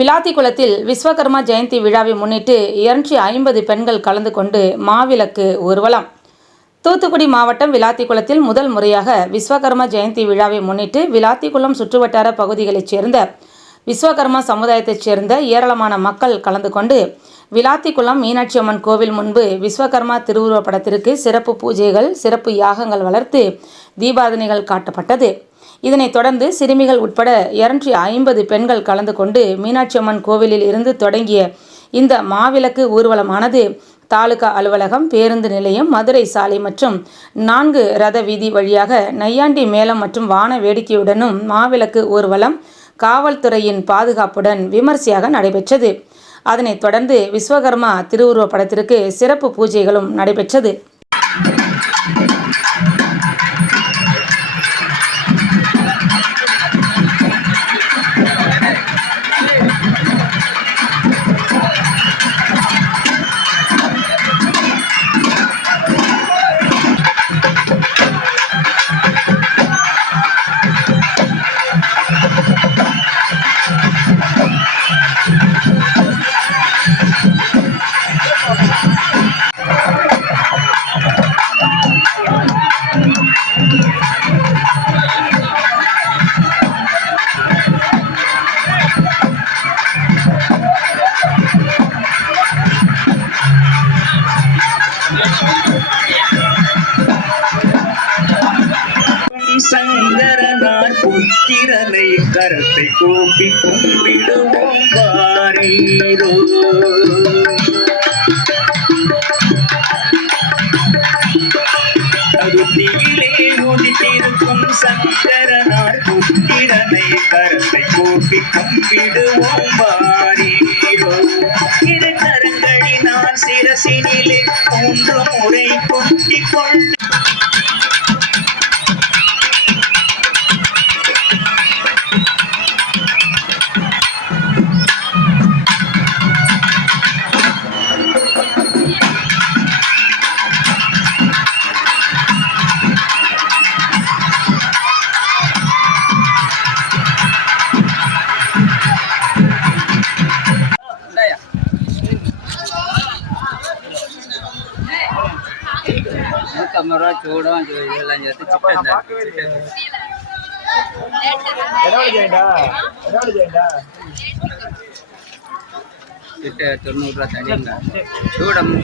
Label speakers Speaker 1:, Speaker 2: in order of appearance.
Speaker 1: விளாத்திக்குளத்தில் விஸ்வகர்மா ஜெயந்தி விழாவை முன்னிட்டு இருநூற்றி ஐம்பது பெண்கள் கலந்து கொண்டு மாவிளக்கு ஊர்வலம். தூத்துக்குடி மாவட்டம் விளாத்திக்குளத்தில் முதல் முறையாக விஸ்வகர்மா ஜெயந்தி விழாவை முன்னிட்டு விளாத்திக்குளம் சுற்றுவட்டார பகுதிகளைச் சேர்ந்த விஸ்வகர்மா சமுதாயத்தைச் சேர்ந்த ஏராளமான மக்கள் கலந்து கொண்டு விளாத்திக்குளம் மீனாட்சி அம்மன் கோவில் முன்பு விஸ்வகர்மா திருவுருவப் படத்திற்கு சிறப்பு பூஜைகள் சிறப்பு யாகங்கள் வளர்த்து தீபாதனைகள் காட்டப்பட்டது. இதனைத் தொடர்ந்து சிறுமிகள் உட்பட இருநூற்றி ஐம்பது பெண்கள் கலந்து கொண்டு மீனாட்சி அம்மன் கோவிலில் இருந்து தொடங்கிய இந்த மாவிளக்கு ஊர்வலமானது தாலுகா அலுவலகம் பேருந்து நிலையம் மதுரை சாலை மற்றும் நான்கு ரத வீதி வழியாக நையாண்டி மேளம் மற்றும் வான வேடிக்கையுடனும் மாவிளக்கு ஊர்வலம் காவல்துறையின் பாதுகாப்புடன் விமர்சையாக நடைபெற்றது. அதனைத் தொடர்ந்து விஸ்வகர்மா திருவுருவப் படத்திற்கு சிறப்பு பூஜைகளும் நடைபெற்றது.
Speaker 2: சங்கரனார் புத்திரனை கரத்தை கூப்பி கும்பிடுவோம் வாரீரோ அருத்தியிலே உதித்திருக்கும் சங்கரனார் புத்திரனை கரத்தை கூப்பி கும்பிடுவோம் வாரீரோ கரங்களினால் மூன்று முறை குத்திக் கொண்டு
Speaker 3: నూటమ్మ రూపాయలు చూడడం చూడాలని చెప్పి చెప్పేద్దాం
Speaker 4: ఎడవడి చేయండా ఎడవడి చేయండా
Speaker 3: చిట్ట తొన్నూరు రూపాయలు చూడమ్మ